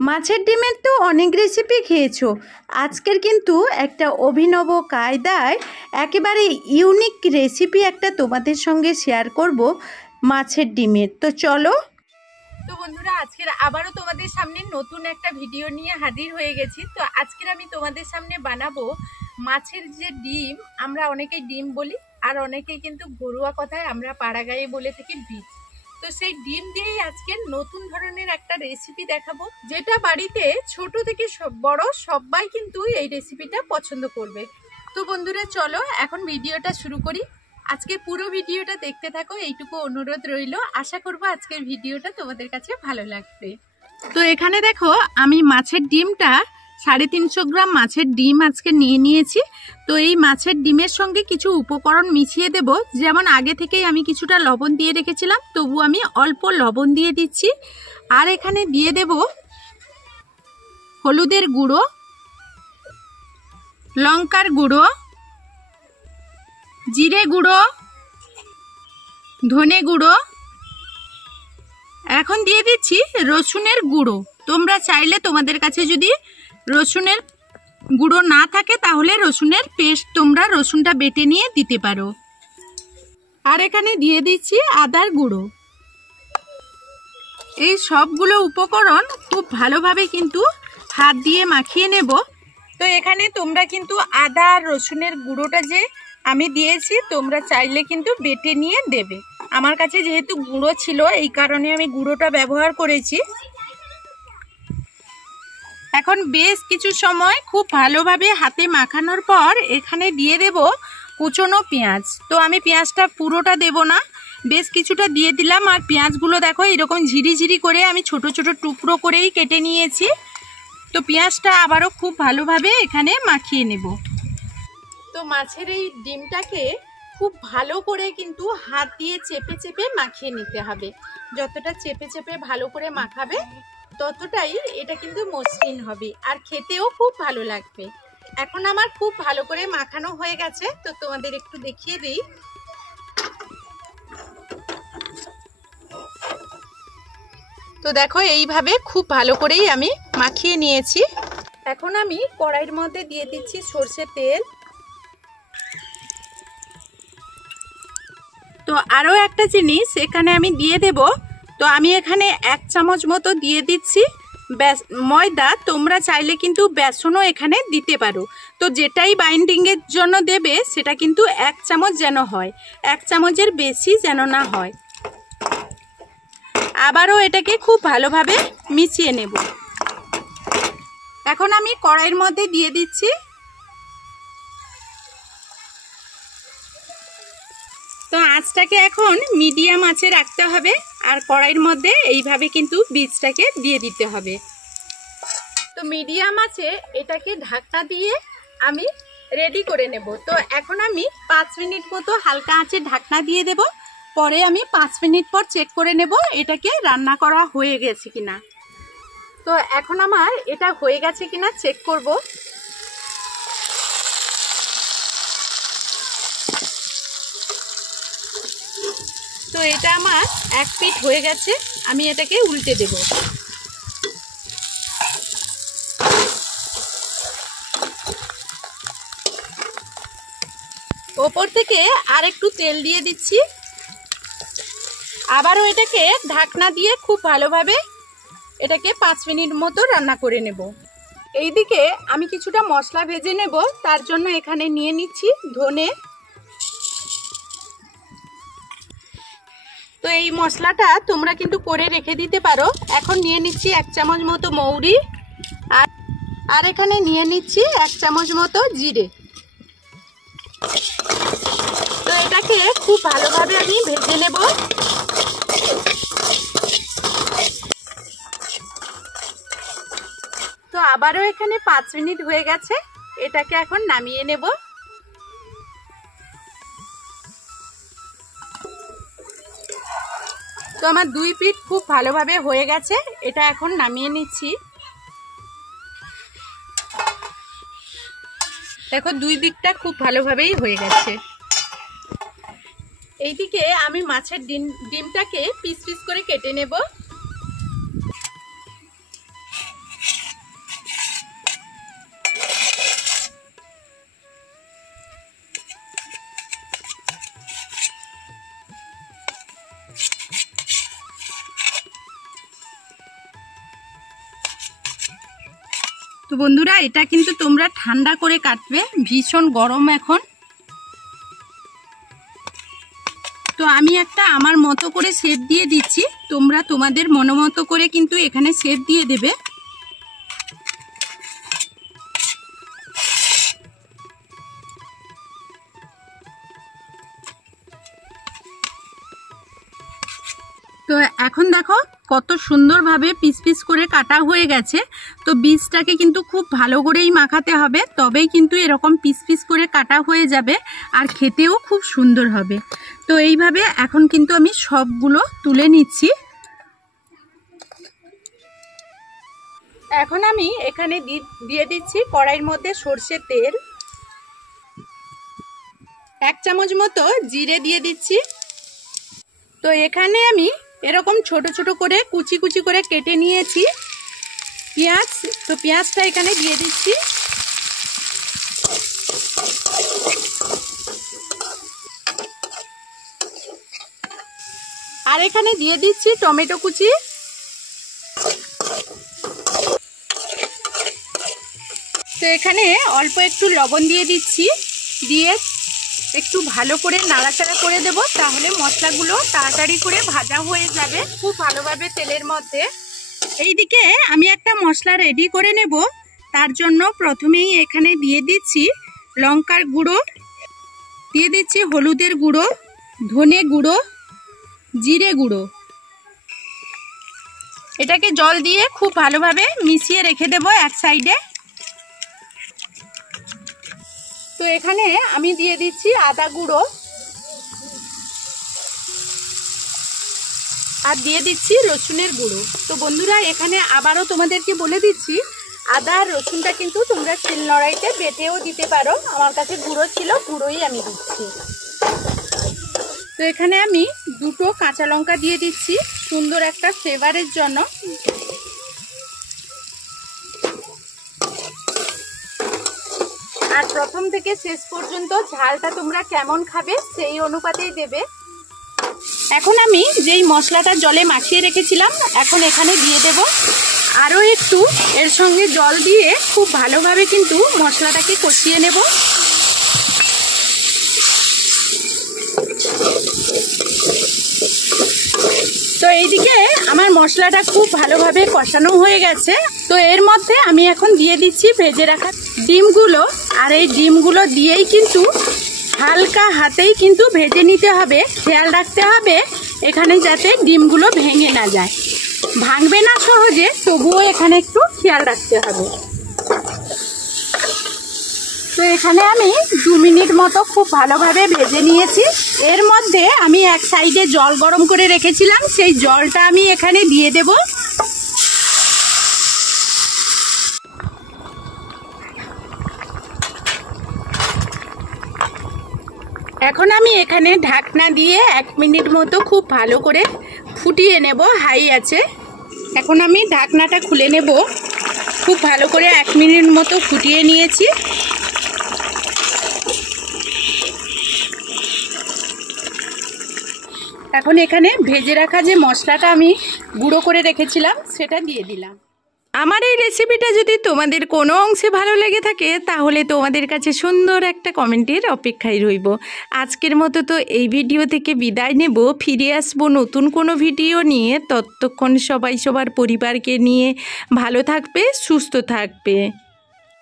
মাছের ডিমের তো অনেক রেসিপি খেয়েছো, আজকের কিন্তু একটা অভিনব কায়দায় একেবারে ইউনিক রেসিপি একটা তোমাদের সঙ্গে শেয়ার করব মাছের ডিমের। তো চলো। তো বন্ধুরা, আজকের আবারও তোমাদের সামনে নতুন একটা ভিডিও নিয়ে হাজির হয়ে গেছি। তো আজকের আমি তোমাদের সামনে বানাবো মাছের যে ডিম। আমরা অনেকেই ডিম বলি, আর অনেকেই কিন্তু ঘরোয়া কথায় আমরা পাড়াগাঁয়ে বলে থাকি বীজ। তো সেই ডিম দিয়েই আজকে নতুন ধরনের একটা রেসিপি দেখাবো, যেটা বাড়িতে ছোট থেকে বড় সবাই কিন্তু এই রেসিপিটা পছন্দ করবে। তো বন্ধুরা চলো এখন ভিডিওটা শুরু করি। আজকে পুরো ভিডিওটা দেখতে থাকো, এইটুকু অনুরোধ রইল। আশা করবো আজকের ভিডিওটা তোমাদের কাছে ভালো লাগবে। তো এখানে দেখো, আমি মাছের ডিমটা 350 গ্রাম মাছের ডিম আজকে নিয়ে নিয়েছি। তো এই মাছের ডিমের সঙ্গে কিছু উপকরণ মিশিয়ে দেব। যেমন আগে থেকেই আমি কিছুটা লবণ দিয়ে রেখেছিলাম, তবু আমি অল্প লবণ দিয়ে দিচ্ছি। আর এখানে দিয়ে দেব হলুদের গুঁড়ো, লঙ্কার গুঁড়ো, জিরে গুঁড়ো, ধনে গুঁড়ো, এখন দিয়ে দিচ্ছি রসুনের গুঁড়ো। তোমরা চাইলে তোমাদের কাছে যদি রসুনের গুঁড়ো না থাকে তাহলে রসুনের পেস্ট তোমরা রসুনটা বেটে নিয়ে দিতে পারো। আর এখানে দিয়ে দিচ্ছি আদার গুঁড়ো। এই সবগুলো উপকরণ খুব ভালোভাবে কিন্তু হাত দিয়ে মাখিয়ে নেব। তো এখানে তোমরা কিন্তু আদা আর রসুনের গুঁড়োটা যে আমি দিয়েছি, তোমরা চাইলে কিন্তু বেটে নিয়ে দেবে। আমার কাছে যেহেতু গুঁড়ো ছিল, এই কারণে আমি গুঁড়োটা ব্যবহার করেছি। এখন বেশ কিছু সময় খুব ভালোভাবে হাতে মাখানোর পর এখানে দিয়ে দেব কুচনো পেঁয়াজ। তো আমি পেঁয়াজটা পুরোটা দেব না, বেশ কিছুটা দিয়ে দিলাম। আর পেঁয়াজগুলো দেখো এরকম ঝিরিঝিরি করে আমি ছোট ছোট টুকরো করেই কেটে নিয়েছি। তো পেঁয়াজটা আবারও খুব ভালোভাবে এখানে মাখিয়ে নেব। তো মাছের এই ডিমটাকে খুব ভালো করে কিন্তু হাত দিয়ে চেপে চেপে মাখিয়ে নিতে হবে। যতটা চেপে চেপে ভালো করে মাখাবে ততটাই এটা কিন্তু মসৃণ হবে আর খেতেও খুব ভালো লাগবে। এখন আমার খুব ভালো করে মাখানো হয়ে গেছে, তো তোমাদের একটু দেখিয়ে দিই। তো দেখো এইভাবে খুব ভালো করেই আমি মাখিয়ে নিয়েছি। এখন আমি কড়াইয়ের মধ্যে দিয়ে দিচ্ছি সরষের তেল। তো আরও একটা জিনিস এখানে আমি দিয়ে দেব। তো আমি এখানে 1 চামচ মতো দিয়ে দিচ্ছি ময়দা। তোমরা চাইলে কিন্তু বেসনও এখানে দিতে পারো। তো যেটাই বাইন্ডিংয়ের জন্য দেবে সেটা কিন্তু 1 চামচ যেন হয়, 1 চামচের বেশি যেন না হয়। আবারও এটাকে খুব ভালোভাবে মিশিয়ে নেব। এখন আমি কড়াইয়ের মধ্যে দিয়ে দিচ্ছি। তো আঁচটাকে এখন মিডিয়াম আঁচে রাখতে হবে, আর কড়াইয়ের মধ্যে এইভাবে কিন্তু বীজটাকে দিয়ে দিতে হবে। তো মিডিয়াম আঁচে এটাকে ঢাকনা দিয়ে আমি রেডি করে নেব। তো এখন আমি 5 মিনিট মতো হালকা আঁচে ঢাকনা দিয়ে দেব। পরে আমি 5 মিনিট পর চেক করে নেব এটাকে রান্না করা হয়ে গেছে কিনা। তো এখন আমার এটা হয়ে গেছে কিনা চেক করব। তো এটা আমার 1 পিঠ হয়ে গেছে, আমি এটাকে উল্টে দেব। ওপর থেকে আর একটু তেল দিয়ে দিচ্ছি। আবারও এটাকে ঢাকনা দিয়ে খুব ভালোভাবে এটাকে 5 মিনিট মতো রান্না করে নেব। এইদিকে আমি কিছুটা মশলা ভেজে নেব, তার জন্য এখানে নিয়ে নিচ্ছি ধনে। তো এই মশলাটা তোমরা কিন্তু করে রেখে দিতে পারো। এখন নিয়ে নিচ্ছি 1 চামচ মতো মৌরি, আর এখানে নিয়ে নিচ্ছি 1 চামচ মতো জিরে। তো এটাকে খুব ভালোভাবে আমি ভেজে নেব। তো আবারও এখানে 5 মিনিট হয়ে গেছে, এটাকে এখন নামিয়ে নেব। তো আমার 2 পিঠ খুব ভালোভাবে হয়ে গেছে, এটা এখন নামিয়ে নিচ্ছি। দেখো 2 দিকটা খুব ভালোভাবেই হয়ে গেছে। এইদিকে আমি মাছের ডিমটাকে পিস পিস করে কেটে নেব। তো বন্ধুরা এটা কিন্তু তোমরা ঠান্ডা করে কাটবে, ভীষণ গরম এখন। তো আমি একটা আমার মতো করে শেপ দিয়ে দিচ্ছি, তোমরা তোমাদের মনোমতো করে কিন্তু এখানে শেপ দিয়ে দেবে। তো এখন দেখো কত সুন্দরভাবে পিস পিস করে কাটা হয়ে গেছে। তো বীজটাকে কিন্তু খুব ভালো করেই মাখাতে হবে, তবেই কিন্তু এরকম পিস পিস করে কাটা হয়ে যাবে আর খেতেও খুব সুন্দর হবে। তো এইভাবে এখন কিন্তু আমি সবগুলো তুলে নিচ্ছি। এখন আমি এখানে দিয়ে দিচ্ছি কড়াইয়ের মধ্যে সর্ষের তেল, 1 চামচ মতো জিরে দিয়ে দিচ্ছি। তো এখানে আমি এরকম ছোট ছোট করে কুচি কুচি করে কেটে নিয়েছি পেঁয়াজ। তো পেঁয়াজটা এখানে দিয়ে দিচ্ছি। আর এখানে দিয়ে দিচ্ছি টমেটো কুচি। তো এখানে অল্প একটু লবণ দিয়ে দিচ্ছি, দিয়ে একটু ভালো করে নাড়াচাড়া করে দেব, তাহলে মশলাগুলো তাড়াতাড়ি করে ভাজা হয়ে যাবে খুব ভালোভাবে তেলের মধ্যে। এইদিকে আমি একটা মশলা রেডি করে নেব, তার জন্য প্রথমেই এখানে দিয়ে দিচ্ছি লঙ্কার গুঁড়ো, দিয়ে দিচ্ছি হলুদের গুঁড়ো, ধনে গুঁড়ো, জিরে গুঁড়ো। এটাকে জল দিয়ে খুব ভালোভাবে মিশিয়ে রেখে দেব এক সাইডে। তো এখানে আমি দিয়ে দিচ্ছি আদা গুঁড়ো আর দিয়ে দিচ্ছি রসুনের গুঁড়ো। তো বন্ধুরা এখানে আবারও তোমাদেরকে বলে দিচ্ছি, আদা আর রসুনটা কিন্তু তোমরা শিলনোড়াইতে বেটেও দিতে পারো, আমার কাছে গুঁড়ো ছিল, গুঁড়োই আমি দিচ্ছি। তো এখানে আমি 2টো কাঁচা লঙ্কা দিয়ে দিচ্ছি সুন্দর একটা ফ্লেভারের জন্য। আর প্রথম থেকে শেষ পর্যন্ত ঝালটা তোমরা কেমন খাবে সেই অনুপাতেই দেবে। এখন আমি যেই মশলাটা জলে মাখিয়ে রেখেছিলাম এখন এখানে দিয়ে দেব। আরও একটু এর সঙ্গে জল দিয়ে খুব ভালোভাবে কিন্তু মশলাটাকে কষিয়ে নেব। তো এইদিকে আমার মশলাটা খুব ভালোভাবে কষানো হয়ে গেছে। তো এর মধ্যে আমি এখন দিয়ে দিচ্ছি ভেজে রাখা ডিমগুলো, আর এই ডিমগুলো দিয়েই কিন্তু হালকা হাতেই কিন্তু ভেজে নিতে হবে। খেয়াল রাখতে হবে এখানে যাতে ডিমগুলো ভেঙে না যায়, ভাঙবে না সহজে, তবুও এখানে একটু খেয়াল রাখতে হবে। তো এখানে আমি 2 মিনিট মতো খুব ভালোভাবে ভেজে নিয়েছি। এর মধ্যে আমি এক সাইডে জল গরম করে রেখেছিলাম, সেই জলটা আমি এখানে দিয়ে দেব। এখন আমি এখানে ঢাকনা দিয়ে 1 মিনিট মতো খুব ভালো করে ফুটিয়ে নেব হাই আছে। এখন আমি ঢাকনাটা খুলে নেব। খুব ভালো করে 1 মিনিট মতো ফুটিয়ে নিয়েছি। এখন এখানে ভেজে রাখা যে মশলাটা আমি গুঁড়ো করে রেখেছিলাম সেটা দিয়ে দিলাম। আমার এই রেসিপিটা যদি তোমাদের কোনো অংশে ভালো লেগে থাকে তাহলে তোমাদের কাছে সুন্দর একটা কমেন্টের অপেক্ষায় রইব। আজকের মতো তো এই ভিডিও থেকে বিদায় নেব, ফিরে আসবো নতুন কোনো ভিডিও নিয়ে। ততক্ষণ সবাই সবার পরিবারকে নিয়ে ভালো থাকবে, সুস্থ থাকবে।